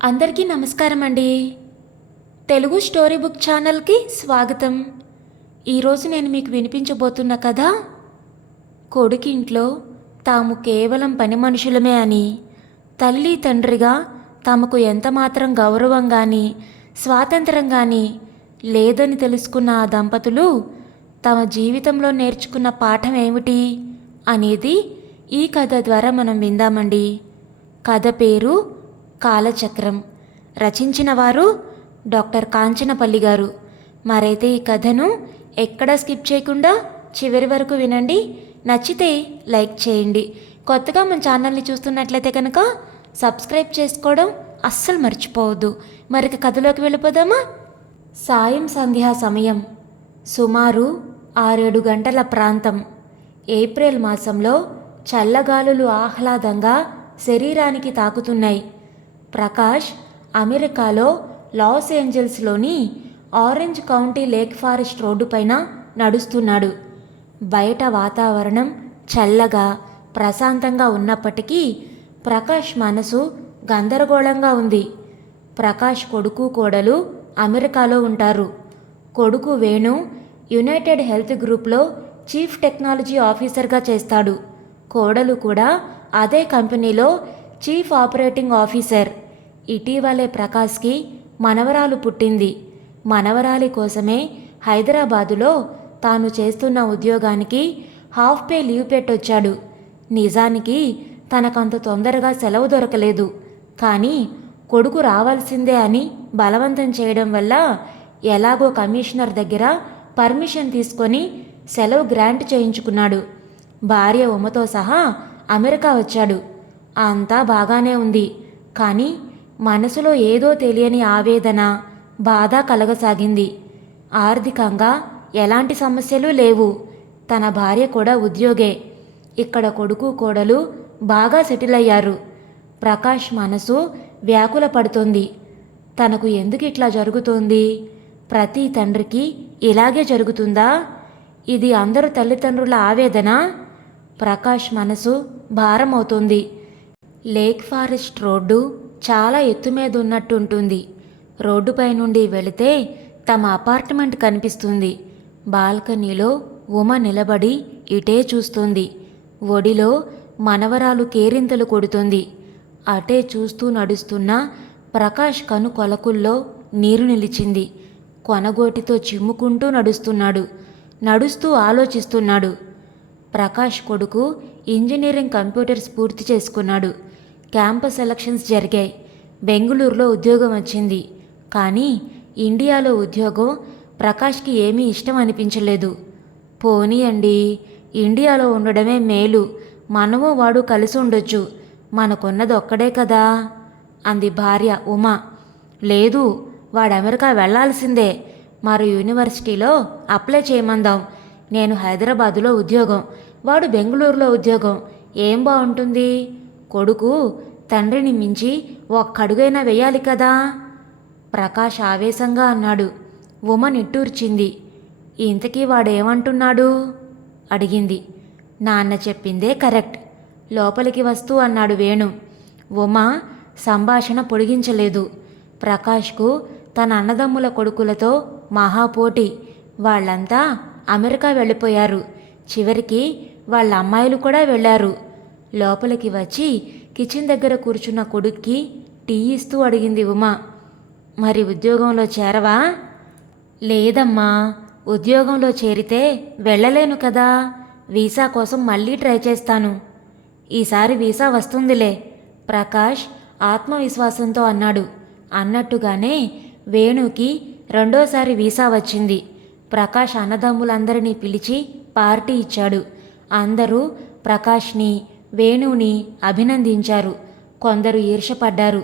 అందరికీ నమస్కారం అండి. తెలుగు స్టోరీ బుక్ ఛానల్కి స్వాగతం. ఈరోజు నేను మీకు వినిపించబోతున్న కథ కొడుకింట్లో తాము కేవలం పని మనుషులమే అని, తల్లి తండ్రిగా తమకు ఎంతమాత్రం గౌరవం కానీ స్వాతంత్రం కానీ లేదని తెలుసుకున్న ఆ దంపతులు తమ జీవితంలో నేర్చుకున్న పాఠం ఏమిటి అనేది ఈ కథ ద్వారా మనం విందామండి. కథ పేరు కాలచక్రం. రచించిన వారు డాక్టర్ కాంచనపల్లి గారు. మరైతే ఈ కథను ఎక్కడా స్కిప్ చేయకుండా చివరి వరకు వినండి. నచ్చితే లైక్ చేయండి. కొత్తగా మన ఛానల్ని చూస్తున్నట్లయితే కనుక సబ్స్క్రైబ్ చేసుకోవడం అస్సలు మర్చిపోవద్దు. మరిక కథలోకి వెళ్ళిపోదామా? సాయం సంధ్యా సమయం. సుమారు 6-7 గంటల ప్రాంతం. ఏప్రిల్ మాసంలో చల్లగాలులు ఆహ్లాదంగా శరీరానికి తాకుతున్నాయి. ప్రకాష్ అమెరికాలో లాస్ ఏంజల్స్లోని Orange County Lake Forest road పైన నడుస్తున్నాడు. బయట వాతావరణం చల్లగా ప్రశాంతంగా ఉన్నప్పటికీ ప్రకాష్ మనసు గందరగోళంగా ఉంది. ప్రకాష్ కొడుకు కోడలు అమెరికాలో ఉంటారు. కొడుకు వేణు యునైటెడ్ హెల్త్ గ్రూప్లో చీఫ్ టెక్నాలజీ ఆఫీసర్గా చేస్తాడు. కోడలు కూడా అదే కంపెనీలో చీఫ్ ఆపరేటింగ్ ఆఫీసర్. ఇటీవలే ప్రకాష్కి మనవరాలు పుట్టింది. మనవరాలి కోసమే హైదరాబాదులో తాను చేస్తున్న ఉద్యోగానికి హాఫ్ పే లీవ్ పెట్టొచ్చాడు. నిజానికి తనకంత తొందరగా సెలవు దొరకలేదు. కానీ కొడుకు రావాల్సిందే అని బలవంతం చేయడం వల్ల ఎలాగో కమిషనర్ దగ్గర పర్మిషన్ తీసుకొని సెలవు గ్రాంట్ చేయించుకున్నాడు. భార్య ఉమతో సహా అమెరికా వచ్చాడు. అంతా బాగానే ఉంది. కానీ మనసులో ఏదో తెలియని ఆవేదన, బాధ కలగసాగింది. ఆర్థికంగా ఎలాంటి సమస్యలు లేవు. తన భార్య కూడా ఉద్యోగే. ఇక్కడ కొడుకు కోడలు బాగా సెటిల్ అయ్యారు. ప్రకాష్ మనసు వ్యాకుల పడుతోంది. తనకు ఎందుకు ఇట్లా జరుగుతోంది? ప్రతి తండ్రికి ఇలాగే జరుగుతుందా? ఇది అందరు తల్లిదండ్రుల ఆవేదన. ప్రకాష్ మనసు భారమవుతోంది. లేక్ ఫారెస్ట్ రోడ్డు చాలా ఎత్తు మీద ఉన్నట్టుంటుంది. రోడ్డుపై నుండి వెళితే తమ అపార్ట్మెంట్ కనిపిస్తుంది. బాల్కనీలో ఉమ నిలబడి ఇటే చూస్తుంది. ఒడిలో మనవరాలు కేరింతలు కొడుతుంది. అటే చూస్తూ నడుస్తున్న ప్రకాష్ కను కొలకుల్లో నీరు నిలిచింది. కొనగోటితో చిమ్ముకుంటూ నడుస్తున్నాడు. నడుస్తూ ఆలోచిస్తున్నాడు. ప్రకాష్ కొడుకు ఇంజనీరింగ్ కంప్యూటర్స్ పూర్తి చేసుకున్నాడు. క్యాంపస్ సెలక్షన్స్ జరిగాయి. బెంగుళూరులో ఉద్యోగం వచ్చింది. కానీ ఇండియాలో ఉద్యోగం ప్రకాష్కి ఏమీ ఇష్టం అనిపించలేదు. పోనీ అండి, ఇండియాలో ఉండడమే మేలు. మనము వాడు కలిసి ఉండొచ్చు. మనకున్నది ఒక్కడే కదా అంది భార్య ఉమ. లేదు, వాడు అమెరికా వెళ్లాల్సిందే. మరో యూనివర్సిటీలో అప్లై చేయమందాం. నేను హైదరాబాదులో ఉద్యోగం, వాడు బెంగుళూరులో ఉద్యోగం. ఏం బాగుంటుంది? కొడుకు తండ్రిని మించి ఒక్కడుగైనా వెయ్యాలి కదా. ప్రకాష్ ఆవేశంగా అన్నాడు. ఉమ నిట్టూర్చింది. ఇంతకీ వాడేమంటున్నాడు అడిగింది. నాన్న చెప్పిందే కరెక్ట్, లోపలికి వస్తూ అన్నాడు వేణు. ఉమ సంభాషణ పొడిగించలేదు. ప్రకాష్కు తన అన్నదమ్ముల కొడుకులతో మహాపోటీ. వాళ్ళంతా అమెరికా వెళ్ళిపోయారు. చివరికి వాళ్ళ అమ్మాయిలు కూడా వెళ్ళారు. లోపలికి వచ్చి కిచెన్ దగ్గర కూర్చున్న కొడుక్కి టీ ఇస్తూ అడిగింది ఉమ. మరి ఉద్యోగంలో చేరవా? లేదమ్మా, ఉద్యోగంలో చేరితే వెళ్ళలేను కదా. వీసా కోసం మళ్ళీ ట్రై చేస్తాను. ఈసారి వీసా వస్తుందిలే, ప్రకాష్ ఆత్మవిశ్వాసంతో అన్నాడు. అన్నట్టుగానే వేణుకి రెండోసారి వీసా వచ్చింది. ప్రకాష్ అన్నదమ్ములందరినీ పిలిచి పార్టీ ఇచ్చాడు. అందరూ ప్రకాష్ని వేణుని అభినందించారు. కొందరు ఈర్షపడ్డారు.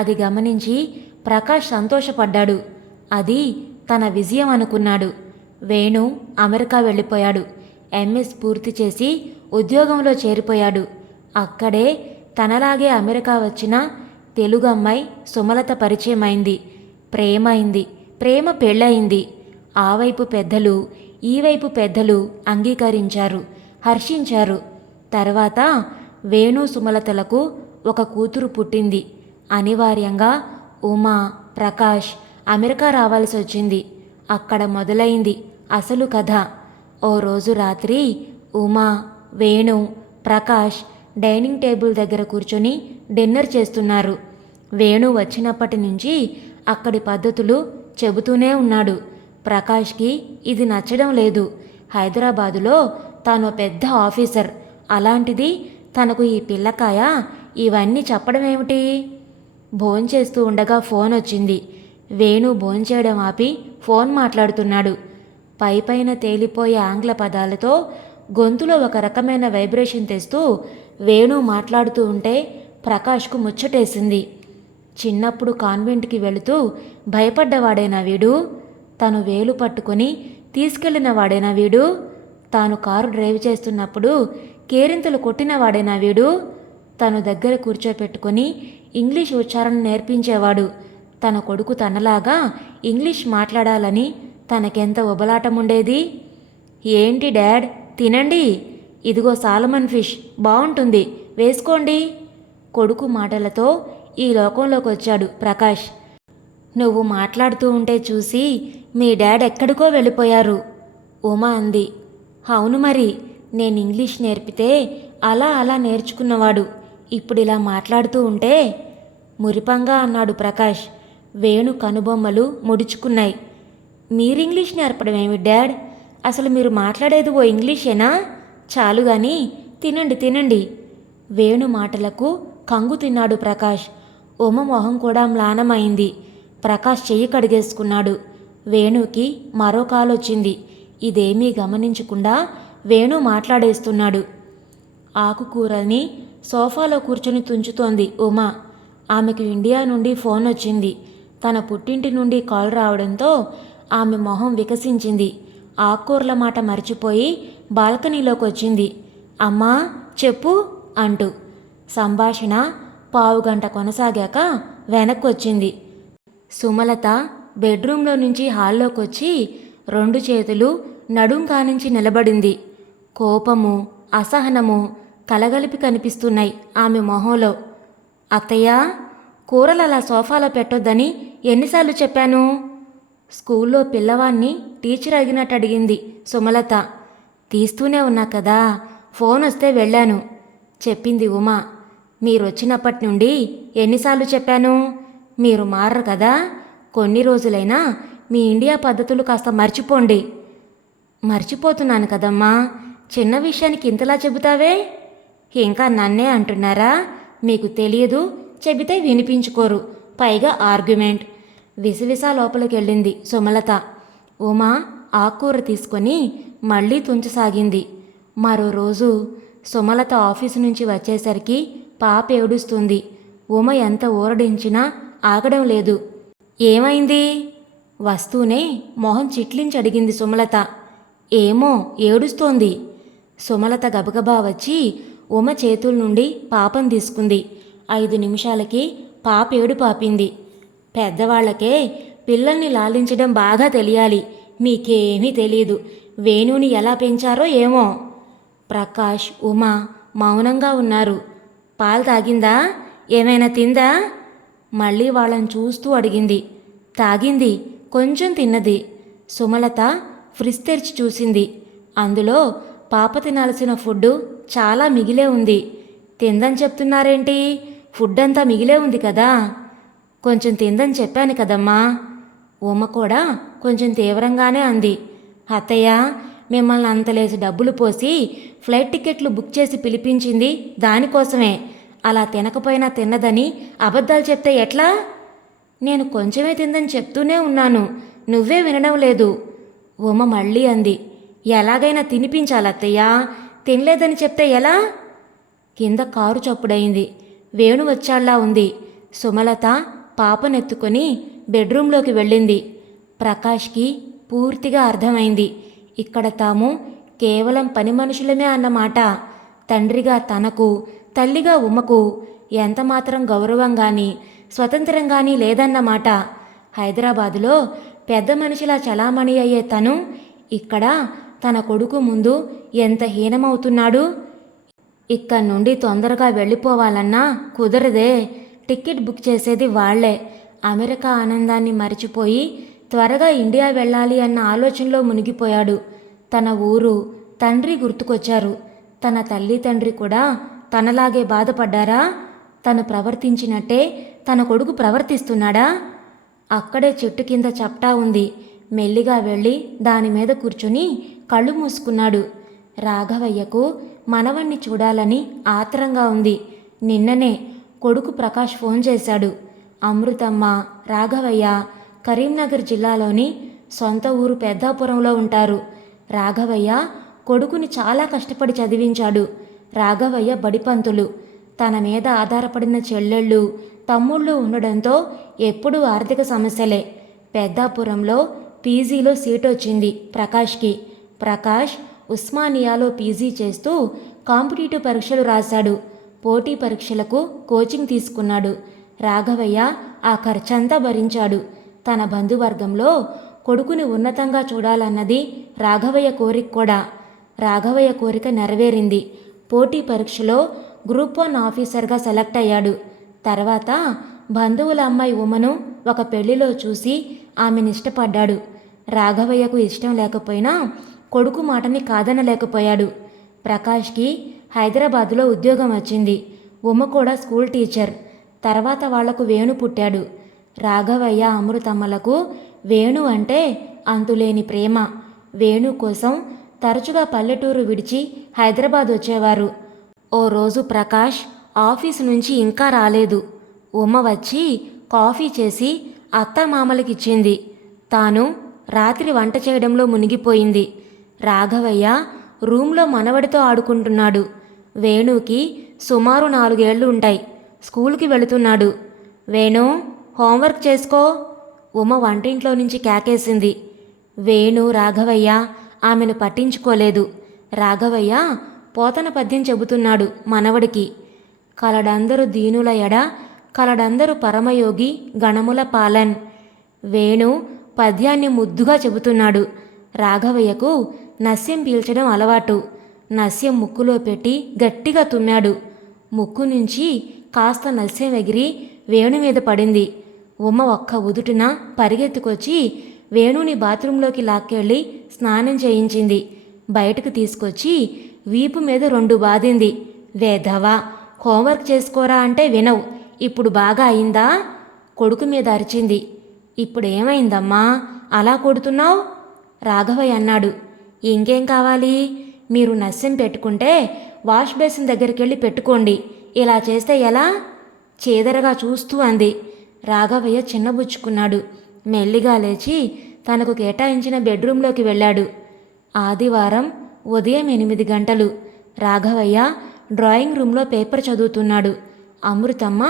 అది గమనించి ప్రకాష్ సంతోషపడ్డాడు. అది తన విజయం అనుకున్నాడు. వేణు అమెరికా వెళ్ళిపోయాడు. ఎంఎస్ పూర్తి చేసి ఉద్యోగంలో చేరిపోయాడు. అక్కడే తనలాగే అమెరికా వచ్చిన తెలుగు అమ్మాయి సుమలత పరిచయమైంది. ప్రేమైంది. ప్రేమ పెళ్ళయింది. ఆ వైపు పెద్దలు ఈ వైపు పెద్దలు అంగీకరించారు, హర్షించారు. తర్వాత వేణు సుమలతలకు ఒక కూతురు పుట్టింది. అనివార్యంగా ఉమా, ప్రకాష్ అమెరికా రావాల్సి వచ్చింది. అక్కడ మొదలైంది అసలు కథ. ఓ రోజు రాత్రి ఉమా, వేణు, ప్రకాష్ డైనింగ్ టేబుల్ దగ్గర కూర్చొని డిన్నర్ చేస్తున్నారు. వేణు వచ్చినప్పటి నుంచి అక్కడి పద్ధతులు చెబుతూనే ఉన్నాడు. ప్రకాష్కి ఇది నచ్చడం లేదు. హైదరాబాదులో తాను పెద్ద ఆఫీసర్, అలాంటిది తనకు ఈ పిల్లకాయ ఇవన్నీ చెప్పడమేమిటి? భోంచేస్తూ ఉండగా ఫోన్ వచ్చింది. వేణు భోంచేయడం ఆపి ఫోన్ మాట్లాడుతున్నాడు. పైపైన తేలిపోయే ఆంగ్ల పదాలతో గొంతులో ఒక రకమైన వైబ్రేషన్ తెస్తూ వేణు మాట్లాడుతూ ఉంటే ప్రకాష్కు ముచ్చటేసింది. చిన్నప్పుడు కాన్వెంట్కి వెళుతూ భయపడ్డవాడేనా వీడు? తను వేలు పట్టుకొని తీసుకెళ్లిన వాడేనా వీడు? తాను కారు డ్రైవ్ చేస్తున్నప్పుడు కేరింతలు కొట్టినవాడేనా వీడు? తను దగ్గర కూర్చోపెట్టుకొని ఇంగ్లీష్ ఉచ్చారణ నేర్పించేవాడు. తన కొడుకు తనలాగా ఇంగ్లీష్ మాట్లాడాలని తనకెంత ఉబలాటముండేది. ఏంటి డాడ్, తినండి, ఇదిగో సాలమన్ ఫిష్ బాగుంటుంది, వేసుకోండి. కొడుకు మాటలతో ఈ లోకంలోకి వచ్చాడు ప్రకాష్. నువ్వు మాట్లాడుతూ ఉంటే చూసి మీ డాడ్ ఎక్కడికో వెళ్ళిపోయారు, ఉమా అంది. అవును మరి, నేను ఇంగ్లీష్ నేర్పితే అలా అలా నేర్చుకున్నవాడు ఇప్పుడు ఇలా మాట్లాడుతూ ఉంటే, మురిపంగా అన్నాడు ప్రకాష్. వేణు కనుబొమ్మలు ముడుచుకున్నాయి. మీరు ఇంగ్లీష్ నేర్పడం ఏమి డాడ్? అసలు మీరు మాట్లాడేది ఓ ఇంగ్లీషేనా? చాలు గాని తినండి తినండి. వేణు మాటలకు కంగు తిన్నాడు ప్రకాష్. ఉమ మొహం కూడా మ్లానమైంది. ప్రకాష్ చెయ్యి కడిగేసుకున్నాడు. వేణుకి మరో కాలొచ్చింది. ఇదేమీ గమనించకుండా వేణు మాట్లాడేస్తున్నాడు. ఆకుకూరల్ని సోఫాలో కూర్చొని తుంచుతోంది ఉమ. ఆమెకు ఇండియా నుండి ఫోన్ వచ్చింది. తన పుట్టింటి నుండి కాల్ రావడంతో ఆమె మొహం వికసించింది. ఆకుకూరల మాట మర్చిపోయి బాల్కనీలోకి వచ్చింది. అమ్మా చెప్పు అంటూ. సంభాషణ పావుగంట కొనసాగాక వెనక్కొచ్చింది. సుమలత బెడ్రూంలో నుంచి హాల్లోకొచ్చి 2 చేతులు నడుం కానించి నిలబడింది. కోపము, అసహనము కలగలిపి కనిపిస్తున్నాయి ఆమె మొహంలో. అత్తయ్య, కూరలు అలా సోఫాలో పెట్టొద్దని ఎన్నిసార్లు చెప్పాను? స్కూల్లో పిల్లవాణ్ణి టీచర్ అడిగినట్టు అడిగింది సుమలత. తీస్తూనే ఉన్నా కదా, ఫోన్ వస్తే వెళ్ళాను చెప్పింది ఉమా. మీరొచ్చినప్పటి నుండి ఎన్నిసార్లు చెప్పాను? మీరు మారరు కదా, కొన్ని రోజులైనా మీ ఇండియా పద్ధతులు కాస్త మర్చిపోండి. మర్చిపోతున్నాను కదమ్మా, చిన్న విషయానికి ఇంతలా చెబుతావే? ఇంకా నన్నే అంటున్నారా? మీకు తెలియదు, చెబితే వినిపించుకోరు, పైగా ఆర్గ్యుమెంట్. విసవిసా లోపలికెళ్ళింది సుమలత. ఉమా ఆకుకూర తీసుకొని మళ్ళీ తుంచసాగింది. మరో రోజు సుమలత ఆఫీసు నుంచి వచ్చేసరికి పాప ఏడుస్తుంది. ఉమ ఎంత ఊరడించినా ఆగడం లేదు. ఏమైంది? వస్తూనే మొహం చిట్లించి అడిగింది సుమలత. ఏమో ఏడుస్తోంది. సుమలత గబగబా వచ్చి ఉమ చేతుల నుండి పాపం తీసుకుంది. 5 నిమిషాలకి పాప ఏడు పాపింది. పెద్దవాళ్లకే పిల్లల్ని లాలించడం బాగా తెలియాలి, మీకేమీ తెలీదు. వేణుని ఎలా పెంచారో ఏమో. ప్రకాష్, ఉమ మౌనంగా ఉన్నారు. పాలు తాగిందా? ఏమైనా తిందా? మళ్ళీ వాళ్ళని చూస్తూ అడిగింది. తాగింది, కొంచెం తిన్నది. సుమలత ఫ్రిజ్ తెరిచి చూసింది. అందులో పాప తినాల్సిన ఫుడ్డు చాలా మిగిలే ఉంది. తిందని చెప్తున్నారేంటి? ఫుడ్ అంతా మిగిలే ఉంది కదా. కొంచెం తిందని చెప్పాను కదమ్మా. ఉమ కూడా కొంచెం తీవ్రంగానే అంది. అత్తయ్య, మిమ్మల్ని అంతలేసి డబ్బులు పోసి ఫ్లైట్ టికెట్లు బుక్ చేసి పిలిపించింది దానికోసమే. అలా తినకపోయినా తిన్నదని అబద్ధాలు చెప్తే ఎట్లా? నేను కొంచెమే తిందని చెప్తూనే ఉన్నాను, నువ్వే వినడం లేదు. ఉమ మళ్ళీ అంది. ఎలాగైనా తినిపించాలత్తయ్య, తినలేదని చెప్తే ఎలా? కింద కారు చప్పుడైంది. వేణు వచ్చాళ్లా ఉంది. సుమలత పాపనెత్తుకొని బెడ్రూంలోకి వెళ్ళింది. ప్రకాష్కి పూర్తిగా అర్థమైంది. ఇక్కడ తాము కేవలం పని మనుషులమే అన్నమాట. తండ్రిగా తనకు, తల్లిగా ఉమకు ఎంతమాత్రం గౌరవంగాని స్వతంత్రంగాని లేదన్నమాట. హైదరాబాదులో పెద్ద మనిషిలా చలామణి అయ్యే తను ఇక్కడ తన కొడుకు ముందు ఎంత హీనమవుతున్నాడు. ఇక్కడి నుండి తొందరగా వెళ్ళిపోవాలన్నా కుదరదే. టికెట్ బుక్ చేసేది వాళ్లే. అమెరికా ఆనందాన్ని మరిచిపోయి త్వరగా ఇండియా వెళ్ళాలి అన్న ఆలోచనలో మునిగిపోయాడు. తన ఊరు, తండ్రి గుర్తుకొచ్చారు. తన తల్లి తండ్రి కూడా తనలాగే బాధపడ్డారా? తను ప్రవర్తించినట్టే తన కొడుకు ప్రవర్తిస్తున్నాడా? అక్కడే చెట్టు కింద చప్టా ఉంది. మెల్లిగా వెళ్ళి దానిమీద కూర్చుని కళ్ళు మూసుకున్నాడు. రాఘవయ్యకు మనవణ్ణి చూడాలని ఆత్రంగా ఉంది. నిన్ననే కొడుకు ప్రకాష్ ఫోన్ చేశాడు. అమృతమ్మ, రాఘవయ్య కరీంనగర్ జిల్లాలోని సొంత ఊరు పెద్దాపురంలో ఉంటారు. రాఘవయ్య కొడుకుని చాలా కష్టపడి చదివించాడు. రాఘవయ్య బడిపంతులు. తన మీద ఆధారపడిన చెల్లెళ్ళు, తమ్ముళ్ళు ఉండడంతో ఎప్పుడూ ఆర్థిక సమస్యలే. పెద్దాపురంలో పీజీలో సీట్ వచ్చింది ప్రకాష్కి. ప్రకాష్ ఉస్మానియాలో పీజీ చేస్తూ కాంపిటేటివ్ పరీక్షలు రాశాడు. పోటీ పరీక్షలకు కోచింగ్ తీసుకున్నాడు. రాఘవయ్య ఆ ఖర్చంతా భరించాడు. తన బంధువర్గంలో కొడుకుని ఉన్నతంగా చూడాలన్నది రాఘవయ్య కోరిక కూడా. రాఘవయ్య కోరిక నెరవేరింది. పోటీ పరీక్షలో గ్రూప్ 1 ఆఫీసర్గా సెలెక్ట్ అయ్యాడు. తర్వాత బంధువుల అమ్మాయి ఉమను ఒక పెళ్లిలో చూసి ఆమెను ఇష్టపడ్డాడు. రాఘవయ్యకు ఇష్టం లేకపోయినా కొడుకు మాటని కాదనలేకపోయాడు. ప్రకాష్కి హైదరాబాదులో ఉద్యోగం వచ్చింది. ఉమ కూడా స్కూల్ టీచర్. తర్వాత వాళ్లకు వేణు పుట్టాడు. రాఘవయ్య, అమృతమ్మలకు వేణు అంటే అంతులేని ప్రేమ. వేణు కోసం తరచుగా పల్లెటూరు విడిచి హైదరాబాద్ వచ్చేవారు. ఓ రోజు ప్రకాష్ ఆఫీసు నుంచి ఇంకా రాలేదు. ఉమ వచ్చి కాఫీ చేసి అత్తమామలకిచ్చింది. తాను రాత్రి వంట చేయడంలో మునిగిపోయింది. రాఘవయ్య రూంలో మనవడితో ఆడుకుంటున్నాడు. వేణుకి సుమారు 4 ఏళ్లు ఉంటాయి. స్కూల్కి వెళుతున్నాడు. వేణు, హోంవర్క్ చేసుకో. ఉమ వంటింట్లో నుంచి కేకేసింది. వేణు, రాఘవయ్య ఆమెను పట్టించుకోలేదు. రాఘవయ్య పోతన పద్యం చెబుతున్నాడు మనవడికి. కలడందరు దీనుల ఎడ కలడందరు పరమయోగి గణముల పాలన్. వేణు పద్యాన్ని ముద్దుగా చెబుతున్నాడు. రాఘవయ్యకు నస్యం పీల్చడం అలవాటు. నస్యం ముక్కులో పెట్టి గట్టిగా తుమ్మాడు. ముక్కు నుంచి కాస్త నస్యం ఎగిరి వేణు మీద పడింది. ఉమ్మ ఒక్క ఉదుటిన పరిగెత్తుకొచ్చి వేణుని బాత్రూంలోకి లాక్కెళ్ళి స్నానం చేయించింది. బయటకు తీసుకొచ్చి వీపు మీద 2 బాదింది. వేధవా, హోంవర్క్ చేసుకోరా అంటే వినవు. ఇప్పుడు బాగా అయిందా? కొడుకు మీద అరిచింది. ఇప్పుడేమైందమ్మా, అలా కొడుతున్నావు? రాఘవయ్య అన్నాడు. ఇంకేం కావాలి? మీరు నస్యం పెట్టుకుంటే వాష్ బేసిన్ దగ్గరికెళ్ళి పెట్టుకోండి. ఇలా చేస్తే ఎలా? చేదరగా చూస్తూ అంది. రాఘవయ్య చిన్నబుచ్చుకున్నాడు. మెల్లిగా లేచి తనకు కేటాయించిన బెడ్రూంలోకి వెళ్ళాడు. ఆదివారం ఉదయం 8 గంటలు. రాఘవయ్య డ్రాయింగ్ రూంలో పేపర్ చదువుతున్నాడు. అమృతమ్మ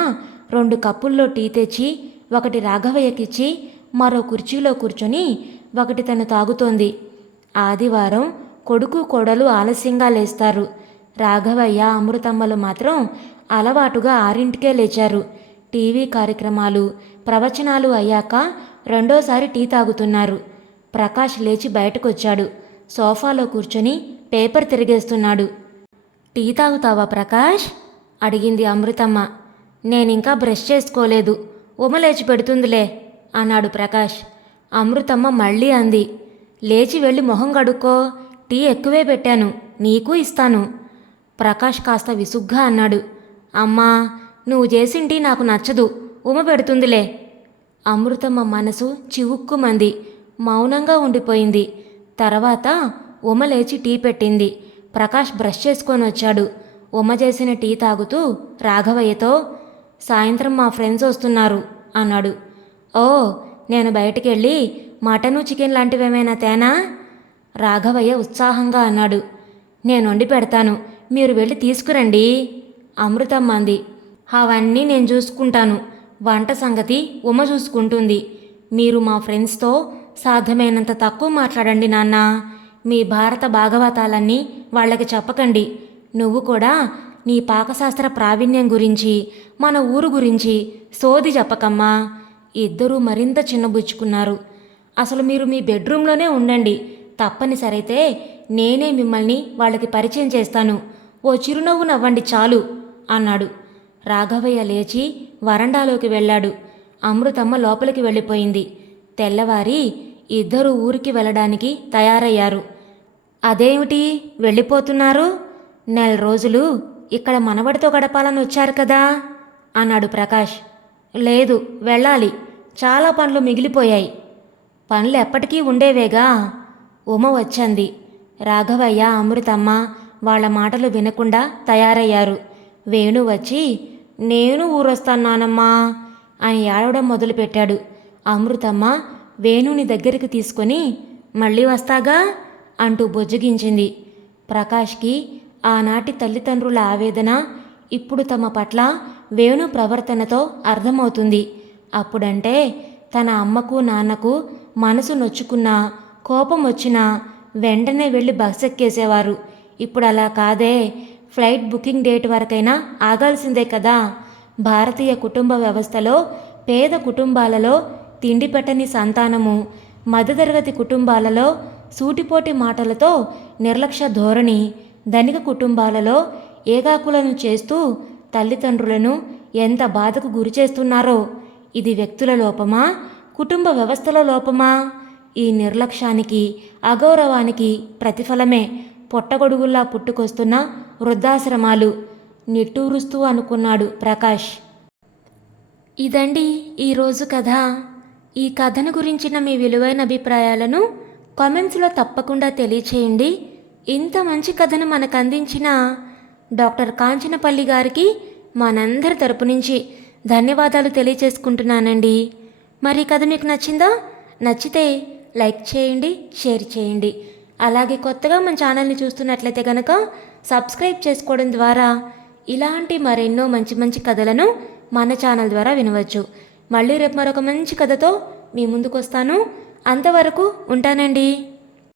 2 కప్పుల్లో టీ తెచ్చి ఒకటి రాఘవయ్యకిచ్చి మరో కుర్చీలో కూర్చొని ఒకటి తను తాగుతోంది. ఆదివారం కొడుకు కోడలు ఆలస్యంగా లేస్తారు. రాఘవయ్య, అమృతమ్మలు మాత్రం అలవాటుగా 6ంటికే లేచారు. టీవీ కార్యక్రమాలు, ప్రవచనాలు అయ్యాక రెండోసారి టీ తాగుతున్నారు. ప్రకాష్ లేచి బయటకొచ్చాడు. సోఫాలో కూర్చొని పేపర్ తిరిగేస్తున్నాడు. టీ తాగుతావా ప్రకాష్? అడిగింది అమృతమ్మ. నేనింకా బ్రష్ చేసుకోలేదు, ఉమ లేచి పెడుతుందిలే అన్నాడు ప్రకాష్. అమృతమ్మ మళ్ళీ అంది. లేచి వెళ్ళి మొహం కడుక్కో, టీ ఎక్కువే పెట్టాను, నీకు ఇస్తాను. ప్రకాష్ కాస్త విసుగ్గా అన్నాడు. అమ్మా, నువ్వు చేసిన టీ నాకు నచ్చదు, ఉమ పెడుతుందిలే. అమృతమ్మ మనసు చివుక్కుమంది. మౌనంగా ఉండిపోయింది. తర్వాత ఉమ లేచి టీ పెట్టింది. ప్రకాష్ బ్రష్ చేసుకొని వచ్చాడు. ఉమ చేసిన టీ తాగుతూ రాఘవయ్యతో, సాయంత్రం మా ఫ్రెండ్స్ వస్తున్నారు అన్నాడు. ఓ, నేను బయటికెళ్ళి మటను, చికెన్ లాంటివేమైనా తేనా? రాఘవయ్య ఉత్సాహంగా అన్నాడు. నేను వండి పెడతాను, మీరు వెళ్ళి తీసుకురండి. అమృతమ్మ అంది. అవన్నీ నేను చూసుకుంటాను, వంట సంగతి ఉమ చూసుకుంటుంది. మీరు మా ఫ్రెండ్స్తో సాధ్యమైనంత తక్కువ మాట్లాడండి నాన్న. మీ భారత భాగవతాలన్నీ వాళ్ళకి చెప్పకండి. నువ్వు కూడా నీ పాకశాస్త్ర ప్రావీణ్యం గురించి, మన ఊరు గురించి సోది చెప్పకమ్మా. ఇద్దరూ మరింత చిన్నబుచ్చుకున్నారు. అసలు మీరు మీ బెడ్రూమ్లోనే ఉండండి. తప్పనిసరైతే నేనే మిమ్మల్ని వాళ్ళకి పరిచయం చేస్తాను. ఓ చిరునవ్వు నవ్వండి చాలు అన్నాడు. రాఘవయ్య లేచి వరండాలోకి వెళ్ళాడు. అమృతమ్మ లోపలికి వెళ్ళిపోయింది. తెల్లవారి ఇద్దరూ ఊరికి వెళ్ళడానికి తయారయ్యారు. అదేమిటి వెళ్ళిపోతున్నారు? నెల రోజులు ఇక్కడ మనవడితో గడపాలని వచ్చారు కదా అన్నాడు ప్రకాష్. లేదు, వెళ్ళాలి. చాలా పనులు మిగిలిపోయాయి. పనులు ఎప్పటికీ ఉండేవేగా. ఉమ వచ్చింది. రాఘవయ్య, అమృతమ్మ వాళ్ళ మాటలు వినకుండా తయారయ్యారు. వేణు వచ్చి, నేను ఊరొస్తాను నానమ్మా అని ఏడవడం మొదలుపెట్టాడు. అమృతమ్మ వేణుని దగ్గరికి తీసుకొని, మళ్ళీ వస్తాగా అంటూ బుజ్జగించింది. ప్రకాష్కి ఆనాటి తల్లిదండ్రుల ఆవేదన ఇప్పుడు తమ పట్ల వేణు ప్రవర్తనతో అర్థమవుతుంది. అప్పుడంటే తన అమ్మకు నాన్నకు మనసు నొచ్చుకున్నా, కోపం వచ్చినా వెంటనే వెళ్ళి బస్ ఎక్కేసేవారు. ఇప్పుడు అలా కాదే. ఫ్లైట్ బుకింగ్ డేట్ వరకైనా ఆగాల్సిందే కదా. భారతీయ కుటుంబ వ్యవస్థలో పేద కుటుంబాలలో తిండి పెట్టని సంతానము, మధ్యతరగతి కుటుంబాలలో సూటిపోటి మాటలతో నిర్లక్ష్య ధోరణి, ధనిక కుటుంబాలలో ఏకాకులను చేస్తూ తల్లిదండ్రులను ఎంత బాధకు గురిచేస్తున్నారో. ఇది వ్యక్తుల లోపమా, కుటుంబ వ్యవస్థల లోపమా? ఈ నిర్లక్ష్యానికి, అగౌరవానికి ప్రతిఫలమే పొట్టగొడుగుల్లా పుట్టుకొస్తున్న వృద్ధాశ్రమాలు. నిట్టూరుస్తూ అనుకున్నాడు ప్రకాష్. ఇదండి ఈరోజు కథ. ఈ కథను గురించిన మీ విలువైన అభిప్రాయాలను కామెంట్స్లో తప్పకుండా తెలియచేయండి. ఇంత మంచి కథను మనకు అందించిన డాక్టర్ కాంచనపల్లి గారికి మనందరి తరపు నుంచి ధన్యవాదాలు తెలియచేసుకుంటున్నానండి. మరి ఈ కథ మీకు నచ్చిందా? నచ్చితే లైక్ చేయండి, షేర్ చేయండి. అలాగే కొత్తగా మన ఛానల్ని చూస్తున్నట్లయితే కనుక సబ్స్క్రైబ్ చేసుకోవడం ద్వారా ఇలాంటి మరెన్నో మంచి మంచి కథలను మన ఛానల్ ద్వారా వినవచ్చు. మళ్ళీ రేపు మరొక మంచి కథతో మీ ముందుకు వస్తాను. అంతవరకు ఉంటానండి.